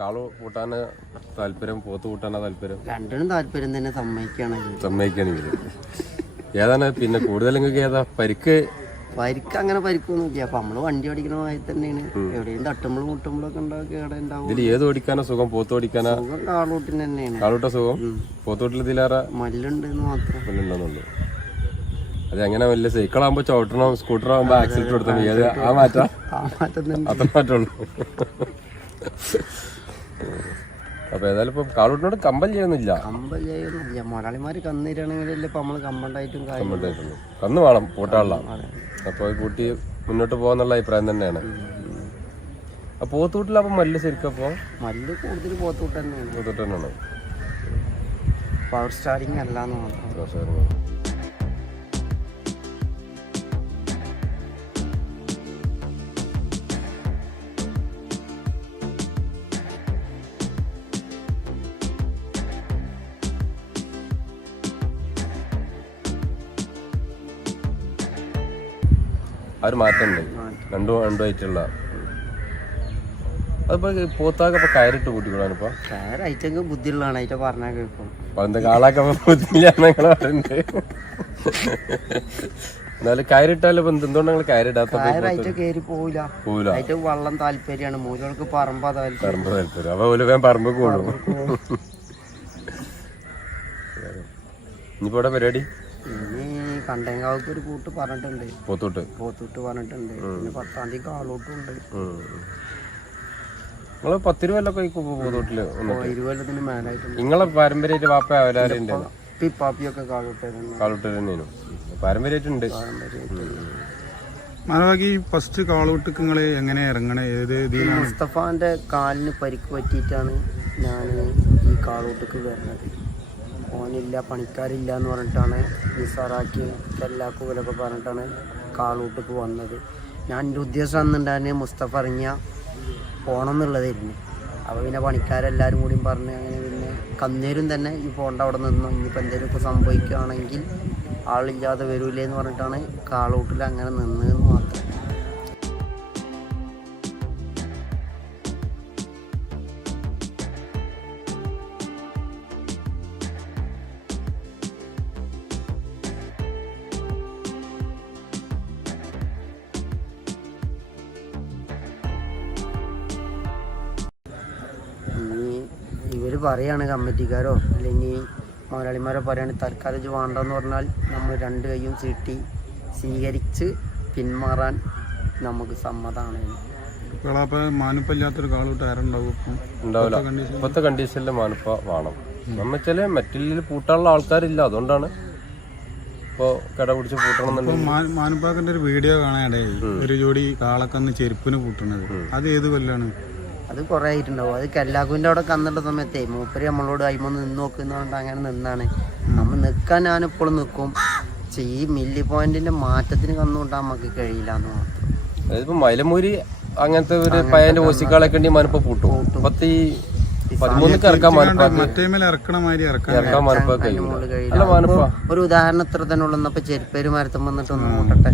കാളു കൂട്ടാന് താല്പര്യം പോത്ത് കൂട്ടാനാ താല്പര്യം? രണ്ടിനും താല്പര്യം തന്നെ സമ്മതിക്കണെങ്കിൽ ഏതാണ്? പിന്നെ കൂടുതൽ നിങ്ങൾക്ക് ഏതാ? പരിക്ക്? പരിക്ക് അങ്ങനെ പരിക്കൊന്നുമില്ല അപ്പൊ നമ്മൾ വണ്ടി ഓടിക്കുന്ന മാതിരി തന്നെയാണ്. എവിടെയും തട്ടുമ്പോഴും മുട്ടുമ്പോഴും ഒക്കെ ഉണ്ടാവും. ഇതിൽ ഏത് ഓടിക്കാനാ? സുഖം? പോത്ത് ഓടിക്കാനാ? സുഖം കാളൂട്ടിന് തന്നെയാണ്. കാളൂട്ട സുഖം? പോത്തോട്ടിൽ ഇതിലേറെ? മല്ലുണ്ട് മാത്രം. ഉണ്ടെന്നുള്ളൂ അത് എങ്ങനെ വലിയ സൈക്കിളാകുമ്പോ ചവിട്ടണോ സ്കൂട്ടർ ആകുമ്പോ ആക്സിഡന്റ് കൊടുത്തോ ഏത്? ആ മാറ്റാ. ആ മാറ്റം തന്നെ. അത്ര മാറ്റുള്ളൂ അപ്പൊ ഏതായാലും ഇപ്പൊ കാളൂട്ടിനോട് കമ്പൽ ചെയ്യുന്നില്ല. കമ്പൽ ചെയ്യുന്നില്ല. മുതലാളിമാര് കന്നിരാണെങ്കിലല്ലേ ഇപ്പൊ നമ്മൾ കമ്പണ്ടായിട്ടും കാര്യം കമ്പലായിട്ടുള്ളൂ കന്ന് വേണം പൂട്ടാള അപ്പൊ കൂട്ടി മുന്നോട്ട് പോകാന്നുള്ള അഭിപ്രായം തന്നെയാണ്. അപ്പൊ പോത്തൂട്ടിൽ അപ്പൊ മല്ല് ശരിക്കും അപ്പൊ? മല്ല് കൂടുതൽ പോത്തൂട്ട് തന്നെയാണ്. പോത്തൂട്ട് തന്നെയാണ്. പവർ സ്റ്റാറിങ് അല്ലാന്ന് മാത്രം. ആ ഒരു മാറ്റമുണ്ട് രണ്ടും രണ്ടുമായിട്ടുള്ള അതിപ്പോ പോത്താകെ ഇപ്പൊ കയറിട്ട് കൂട്ടിക്കൂടാനിപ്പോ ഇപ്പൊ. ഐറ്റങ്ങൾക്ക് ബുദ്ധിയുള്ളതാണ് പറഞ്ഞാൽ കേൾക്കും. നിങ്ങൾ പറയുന്നത്. എന്നാലും കയറിട്ടാലും എന്തുകൊണ്ട് കയറിടാത്ത ഐറ്റ കയറി പോവില്ല. പോവില്ല. ഐറ്റ വള്ളം താല്പര്യമാണ്. മൂലകൾക്ക് പറമ്പാ താല്പര്യം. പറമ്പ് താല്പര്യം. അപ്പൊ ഓൽ വേഗം പറമ്പ് കൂടും. ഇനിയിപ്പോ ഇവിടെ പരിപാടി? ഇനി കണ്ടങ്കാവക്ക് ഒരു കൂട്ട് പറഞ്ഞിട്ടുണ്ട്. പോത്തൂട്ട്. പോത്തൂട്ട് പറഞ്ഞിട്ടുണ്ട്. പിന്നെ പത്താം തീയതി കാളൂട്ടും ഉണ്ട് നിങ്ങൾ പത്ത് രൂപ എല്ലാം പോത്തോട്ടിൽ ഒന്ന് ഇരുകൊല്ലത്തിന് മേലായിട്ടുണ്ട്. നിങ്ങളെ പാരമ്പര്യമായിട്ട് വാപ്പ അവരാരുണ്ട് പിപ്പാപ്പിയൊക്കെ കാളൂട്ടായിരുന്നു കാളൂട്ട് തന്നെയാണ്? പാരമ്പര്യമായിട്ടുണ്ട് മാനവാക്കി ഫസ്റ്റ് കാളൂട്ടിക്ക് നിങ്ങൾ എങ്ങനെ ഇറങ്ങണേ? ഏത് മുസ്തഫാന്റെ കാലിന് പരിക്ക് പറ്റിയിട്ടാണ് ഞാൻ ഈ കാളൂട്ടക്ക് വരുന്നത്. ഓനില്ല പണിക്കാരില്ല എന്ന് പറഞ്ഞിട്ടാണ് നിസാറാക്കി കല്ലാക്കുകളൊക്കെ പറഞ്ഞിട്ടാണ് കാളൂട്ടിക്ക് വന്നത്. ഞാൻ എന്റെ ഉദ്ദേശം അന്നുണ്ടായിരുന്നെ മുസ്തഫ ഇറങ്ങിയ പോകണം എന്നുള്ളതായിരുന്നു അപ്പോൾ പിന്നെ പണിക്കാരെല്ലാവരും കൂടിയും പറഞ്ഞ് അങ്ങനെ പിന്നെ കന്നേരും തന്നെ ഈ പോണ്ട അവിടെ നിന്നു. ഇനിയിപ്പോൾ എന്തെങ്കിലുമൊക്കെ സംഭവിക്കുകയാണെങ്കിൽ ആളില്ലാതെ വരൂലേ എന്ന് പറഞ്ഞിട്ടാണ് കാളൂട്ടിൽ അങ്ങനെ നിന്നതെന്ന് പറയാണ് കമ്മിറ്റിക്കാരോ അല്ലെങ്കിൽ മുതലാളിമാരോ പറയാണ് തൽക്കാലം ഇത് വേണ്ടെന്ന് പറഞ്ഞാൽ നമ്മൾ രണ്ട് കൈയും ചീട്ടി സ്വീകരിച്ച് പിന്മാറാൻ നമുക്ക് സമ്മതമാണ് ഇപ്പോഴത്തെ ഉണ്ടാവില്ല. കണ്ടീഷൻ ഇപ്പത്തെ കണ്ടീഷനിൽ മാനുപ്പ വേണം. നമ്മച്ചാൽ മെറ്റീരിയൽ പൂട്ടാനുള്ള ആൾക്കാരില്ല അതുകൊണ്ടാണ് ഇപ്പോ കട പിടിച്ച് പൂട്ടണം എന്നുള്ളത് മാനുപ്പാക്കിന്റെ ഒരു വീഡിയോ കാണാനിടയായി. ഒരു ജോഡി കാളക്കന്ന് ചെരുപ്പിന് പൂട്ടണത്. അത് ഏത് കൊല്ലാണ്? അത് കുറേ ആയിട്ടുണ്ടാവും. അത് കല്ലാക്കുവിന്റെ അവിടെ കന്നുള്ള സമയത്തെ മൂപ്പര് നമ്മളോട് അയിമൊന്ന് നിന്ന് നോക്കുന്നതുകൊണ്ട് അങ്ങനെ നിന്നാണ്. നമ്മൾ നിൽക്കാൻ ഞാനിപ്പോഴും നിൽക്കും പക്ഷേ ഈ മില്ലി പോയിന്റിന്റെ മാറ്റത്തിന് കന്നുകൊണ്ട് നമുക്ക് കഴിയില്ല എന്ന് മാത്രം. അതായത് മൈലമൂരി അങ്ങനത്തെ ഒരു പയ്യന്റെ ഓസിക്കാളൊക്കെ ഉണ്ടെങ്കിൽ മാനുപ്പ പൂട്ടും. പതിമൂന്നിക്ക് ഇറക്കാൻ മാനുപ്പാക്ക് ഒരു ഉദാഹരണം ഇത്ര തന്നെ ഉള്ളപ്പോ ചെരുപ്പേര് മരത്തം വന്നിട്ട് ഒന്ന് മൂട്ടട്ടെ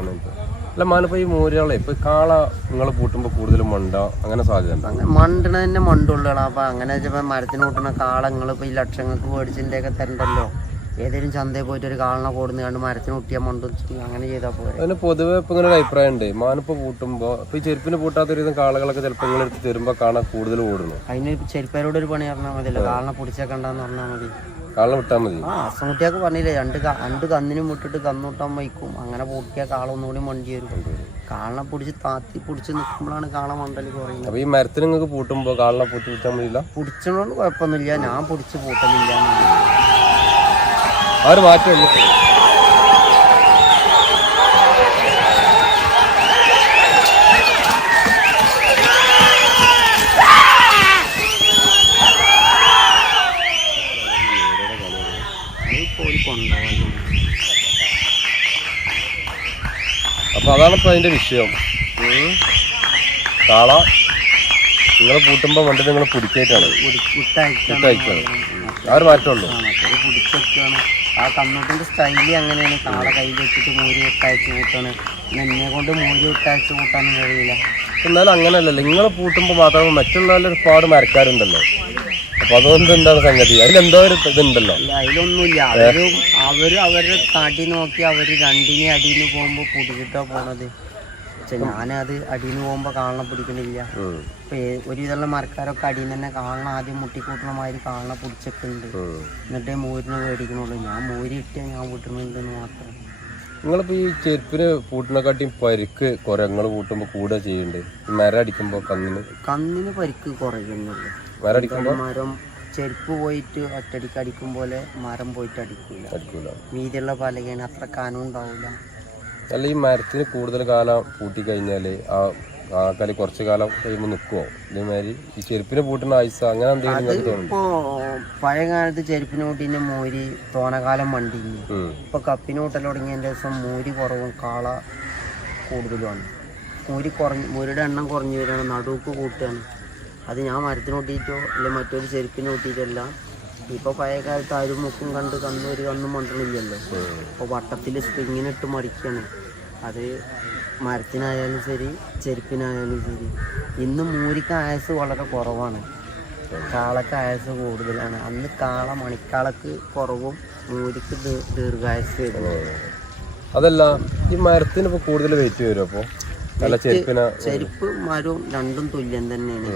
ആണ്. അല്ല മാനുപ്പ ഈ മൂരകളെ ഇപ്പൊ കാള നിങ്ങൾ പൂട്ടുമ്പോ കൂടുതലും മണ്ട അങ്ങനെ സാധ്യത മണ്ടണ തന്നെ മണ്ടുള്ളതാണ്. അപ്പൊ അങ്ങനെ മരത്തിന് കാള നിങ്ങൾ ഇപ്പൊ ഈ ലക്ഷങ്ങൾക്ക് മേടിച്ചിന്റെ ഒക്കെ തരണ്ടല്ലോ. ഏതെങ്കിലും ചന്തയിൽ പോയിട്ട് ഒരു കാളിനെ കൂടുന്ന കണ്ട് മരത്തിന് കുട്ടിയാൽ മണ്ടു അങ്ങനെ ചെയ്താൽ പോരെ. അതിന് പൊതുവെ ഇപ്പൊ ഇങ്ങനെ ഒരു അഭിപ്രായം ഉണ്ട്. മാനിപ്പോ കൂട്ടുമ്പോ ഇപ്പൊ ഈ ചെരുപ്പിന് പൂട്ടാത്ത ഒരു കാളകളൊക്കെ ചിലപ്പോൾ നിങ്ങൾ എടുത്ത് തരുമ്പോ കാണാൻ കൂടുതൽ കൂടുന്നു അതിന് ചെരുപ്പരോട് ഒരു പണി പറഞ്ഞാൽ മതിയല്ലോ. കാളിനെ പൊടിച്ചേക്കണ്ടെന്ന് പറഞ്ഞാൽ മതി. കാളെ വിട്ടാൽ മതി. ആ അസംകുട്ടിയൊക്കെ പറഞ്ഞില്ലേ രണ്ട് രണ്ട് കന്നിനും വിട്ടിട്ട് കന്നുട്ടാൻ വയ്ക്കും. അങ്ങനെ പൂട്ടിയ കാള ഒന്നുകൂടി മണ്ടി വരും. കാളിനെ പിടിച്ച് താത്തി പിടിച്ച് നിൽക്കുമ്പോഴാണ് കാള മണ്ടൽ കുറയുന്നത്. അപ്പൊ ഈ മരത്തിന് നിങ്ങൾക്ക് പൂട്ടുമ്പോ കാളിനെ പൂട്ടി വിട്ടാൽ മതിയില്ല? പിടിച്ചതുകൊണ്ട് കുഴപ്പമൊന്നുമില്ല. ഞാൻ പിടിച്ച് പൂട്ടലില്ല അവർ ഒരു അപ്പൊ അതാണ് ഇപ്പൊ അതിന്റെ വിഷയം. കാള നിങ്ങൾ പൂട്ടുമ്പോ വണ്ടി നിങ്ങൾ പിടിച്ചേക്കാണ് ആ ഒരു മാറ്റമുള്ളൂ ആ കണ്ണൂട്ടിന്റെ സ്റ്റൈലി അങ്ങനെയാണ്. കാളെ കയ്യിൽ വെച്ചിട്ട് മൂരി വിട്ടയച്ച് കൂട്ടാണ്. എന്നെ കൊണ്ട് മൂരി വിട്ടയച്ച് കൂട്ടാനും കഴിയില്ല. എന്നാലും അങ്ങനെയല്ലല്ലോ നിങ്ങൾ പൂട്ടുമ്പോൾ മാത്രമേ മറ്റുള്ള ഒരുപാട് മരക്കാരുണ്ടല്ലോ. അപ്പൊ അതുകൊണ്ട് എന്താണ് സംഗതി? അതിലെന്തോ ഒരു ഇതുണ്ടല്ലോ. അതിലൊന്നുമില്ല. അവരും അവർ അവരുടെ കാട്ടി നോക്കി അവർ രണ്ടിനെ അടിയിൽ പോകുമ്പോ പിടിച്ചിട്ടാ പോണത്. പക്ഷെ ഞാനത് അടിയിൽ പോകുമ്പോ കാണണ പിടിക്കണില്ല. ഇപ്പൊ ഒരുവിധമുള്ള മരക്കാരൊക്കെ അടിയിൽ തന്നെ കാണണം. ആദ്യം മുട്ടിക്കൂട്ടണ മാതിരി കാണണ പിടിച്ചൊക്കെ ഉണ്ട്. എന്നിട്ടേ മൂരിനെ മേടിക്കണുള്ളൂ ഞാൻ മൂരി ഇട്ടിയാ ഞാൻ വിട്ടുന്നുണ്ട് മാത്രം. നിങ്ങളിപ്പോ ഈ ചെരുപ്പിന് പൂട്ടിനെക്കാട്ടിയും പരിക്ക് കുരങ്ങൾ കൂട്ടുമ്പോ പൂട്ടുമ്പോ കൂടെ ചെയ്യുന്നുണ്ട് മരം അടിക്കുമ്പോ കന്നിന്? കണ്ണിന് പരിക്ക് കുറയുന്നുള്ളൂ. മരം അടിക്കുമ്പോ? മരം ചെരുപ്പ് പോയിട്ട് ഒറ്റടിക്ക് അടിക്കും പോലെ മരം പോയിട്ട് അടിക്കൂല. അടിക്കൂല. മീതിയുള്ള പലകയാണ്. അത്ര കനം ഉണ്ടാവില്ല അല്ല ഈ മരത്തിന് കൂടുതൽ കാലം പൂട്ടി കഴിഞ്ഞാൽ ആ ആ കളി കുറച്ച് കാലം കഴിയുമ്പോൾ നിൽക്കുമോ ഇതേമാതിരി ഈ ചെരുപ്പിന് പൂട്ടുന്ന ആയുസ അങ്ങനെ എന്തെങ്കിലും ഇപ്പോ പഴയ കാലത്ത് ചെരുപ്പിന് കൂട്ടിന്റെ മൂരി തോനകാലം മണ്ടിഞ്ഞു. ഇപ്പൊ കപ്പിന് കൂട്ടൽ തുടങ്ങിയതിന്റെ ദിവസം മൂരി കുറവും കാള കൂടുതലുമാണ് മൂരി കുറഞ്ഞ് മോരുടെ എണ്ണം കുറഞ്ഞു വരികയാണ് നടുക്ക് കൂട്ടുകയാണ്. അത് ഞാൻ മരത്തിന് കൂട്ടിയിട്ടോ അല്ലെ മറ്റൊരു ചെരുപ്പിന് കൂട്ടിയിട്ടല്ല ഇപ്പൊ പഴയ കാലത്ത് ആരും മുക്കും കണ്ട് ഒരു കണ്ണും മണ്ടണില്ലല്ലോ. അപ്പൊ വട്ടത്തിൽ വട്ടത്തിൽ സ്പ്രിങ്ങിനിട്ട് മറിക്കണം അത് മരത്തിനായാലും ശരി ചെരുപ്പിനായാലും ശരി. ഇന്ന് മൂരിക്ക് ആയസ് വളരെ കുറവാണ്. കാളക്ക് ആയസ് കൂടുതലാണ്. അന്ന് കാള മണിക്കാളക്ക് കുറവും മൂരിക്ക് ദീർഘായസ് അതല്ല ഈ മരത്തിന് ഇപ്പൊ കൂടുതൽ വെയിറ്റ് വരും അപ്പൊ? ചെരുപ്പ് മരവും രണ്ടും തുല്യം തന്നെയാണ്.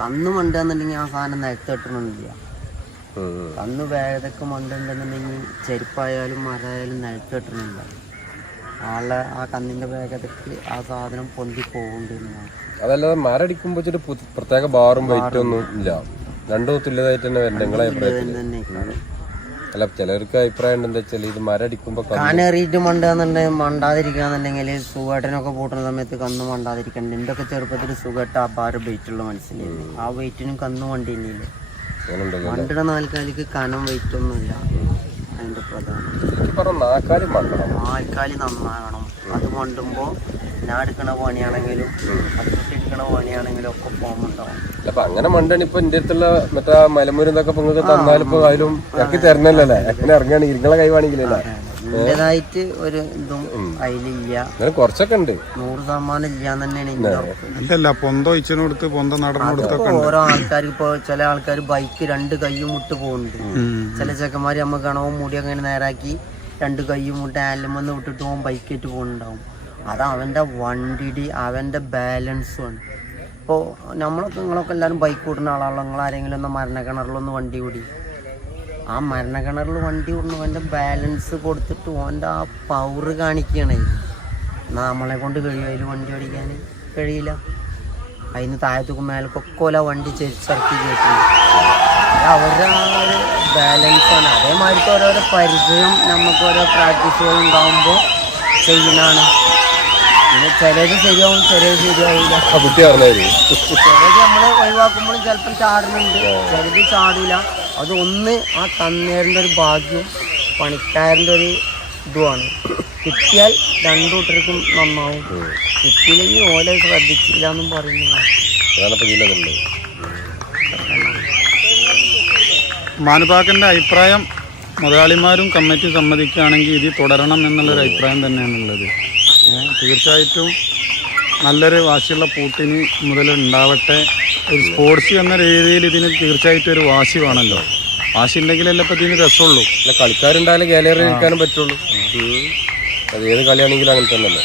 കന്ന് മണ്ടുന്നുണ്ടെങ്കിൽ ആ സാധനം നിലത്ത് കന്ന് വേഗതക്ക് മണ്ടുണ്ടെന്നുണ്ടെങ്കിൽ ചെരുപ്പായാലും മരമായാലും നിലത്ത് കെട്ടണില്ല. ആളെ ആ കന്നിന്റെ വേഗതക്ക് ആ സാധനം പൊന്തി പോകുന്നുണ്ട് അതല്ലാതെ മരം അടിക്കുമ്പോ പ്രത്യേക ബാറും വെയിറ്റും ഒന്നും ഇല്ല. രണ്ടും തുല്യതായിട്ട് തന്നെ വരണ്ട നിങ്ങളെ അഭിപ്രായത്തിൽ അല്ല ചിലർക്ക് അഭിപ്രായം എന്താ വെച്ചാൽ ഇത് മരടിക്കുമ്പോ കാനേറിയിട്ട് മണ്ടാന്നുണ്ടെങ്കിൽ മണ്ടാതിരിക്കാന്നുണ്ടെങ്കിൽ സുഖേട്ടനൊക്കെ പൂട്ടുന്ന സമയത്ത് കന്ന് മണ്ടാതിരിക്കണ്ട. എന്റെ ഒക്കെ ചെറുപ്പത്തിൽ സുഖേട്ട അപാര വെയിറ്റുള്ള മനസ്സിലായിരുന്നു. ആ വെയിറ്റിനും കന്ന് വണ്ടി ഉണ്ടല്ലോ നാൽക്കാലിക്ക് കനം വെയിറ്റ് ഒന്നുമില്ല. അതിന്റെ പ്രധാനം. മണ്ടണം. നാൽക്കാലി നന്നാകണം അത് കൊണ്ടുമ്പോൾ ഞാൻ എടുക്കണ പണിയാണെങ്കിലും എടുക്കണ പണിയാണെങ്കിലും ഒക്കെ ഫോമുണ്ടാവും അല്ല അപ്പൊ അങ്ങനെ മണ്ടാണ് ഇപ്പൊ എന്റെ അടുത്തുള്ള മറ്റേ മലമുരുന്നൊക്കെ ഇപ്പൊ നിങ്ങൾക്ക് തന്നാലും ഇപ്പൊ അതിലും ഇറക്കി തരണല്ലേ? അങ്ങനെ ഇറങ്ങുകയാണെങ്കിൽ നിങ്ങളെ കൈവാണെങ്കിലല്ലേ എന്റെതായിട്ട് ഒരു ഇതും അതിലില്ല. കുറച്ചൊക്കെ ഉണ്ട്. നൂറ് ശതമാനം തന്നെയാണ് പൊന്ത ഒഴിച്ചെടുത്ത് പൊന്ത നടന്നെടുത്തൊക്കെ ഓരോ ആൾക്കാർക്ക് ഇപ്പൊ ചില ആൾക്കാർ ബൈക്ക് രണ്ട് കൈയും മുട്ട് പോകുന്നുണ്ട്. ചില ചെക്കന്മാര് നമുക്ക് കണവും മുടി അങ്ങനെ നേരാക്കി രണ്ട് കൈയും മുട്ട് ആലുമെന്ന് വിട്ടിട്ട് പോകും ബൈക്കേറ്റ് പോകുന്നുണ്ടാവും. അത് അവന്റെ വണ്ടിയുടെ അവന്റെ ബാലൻസുമാണ് ഇപ്പോൾ നമ്മളൊക്കെ നിങ്ങളൊക്കെ എല്ലാരും ബൈക്ക് ഓടുന്ന ആളാണല്ലോ. നിങ്ങൾ ആരെങ്കിലും ഒന്ന് മരണക്കിണറിലൊന്ന് വണ്ടി കൂടി ആ മരണക്കിണറിൽ വണ്ടി കൊണ്ട് അവന്റെ ബാലൻസ് കൊടുത്തിട്ട് ഓന്റെ ആ പവർ കാണിക്കുകയാണ് നമ്മളെ കൊണ്ട് കഴിയും അതിൽ വണ്ടി ഓടിക്കാൻ കഴിയില്ല. അതിന് താഴത്തേക്കും മേലക്കൊക്കെ വണ്ടി ചെരിച്ചിറക്കി കയറ്റുന്നു അത് അവരുടെ ആ ഒരു ബാലൻസാണ് അതേമാതിരി ഓരോരോ പരിചയം നമുക്ക് ഓരോ പ്രാക്ടീസുകൾ ഉണ്ടാകുമ്പോൾ ചെയ്യുന്നതാണ്. ചിലത് ശരിയാവും ചിലത് ശരിയാവില്ല. ചിലത് നമ്മൾ ഒഴിവാക്കുമ്പോഴും ചിലപ്പോൾ ചാടുന്നുണ്ട്. ചിലത് ചാടില്ല അത് ഒന്ന് ആ തന്നേറിന്റെ ഒരു ഭാഗ്യവും പണിക്കാരന്റെ ഒരു ഇതുമാണ് കിട്ടിയാൽ രണ്ടു കൂട്ടർക്കും നന്നാവും. കിട്ടിയില്ലെങ്കിൽ ഓലെ ശ്രദ്ധിച്ചില്ല എന്നും പറയുന്നു മാനുപാക്കന്റെ അഭിപ്രായം മുതലാളിമാരും കമ്മിറ്റി സമ്മതിക്കുകയാണെങ്കിൽ ഇത് തുടരണം എന്നുള്ളൊരു അഭിപ്രായം തന്നെയാണുള്ളത് തീർച്ചയായിട്ടും നല്ലൊരു വാശിയുള്ള പൂട്ടിന് മുതൽ ഉണ്ടാവട്ടെ ഒരു സ്പോർട്സ് എന്ന രീതിയിൽ ഇതിന് തീർച്ചയായിട്ടും ഒരു വാശി വേണമല്ലോ. വാശി ഉണ്ടെങ്കിലല്ലേ ഇപ്പം ഇതിന് രസമുള്ളൂ. അല്ല കളിക്കാരുണ്ടായാലും ഗാലറി നിൽക്കാനും പറ്റുള്ളൂ. അത് ഏത് കളിയാണെങ്കിലും അങ്ങനെ തന്നെയല്ലേ?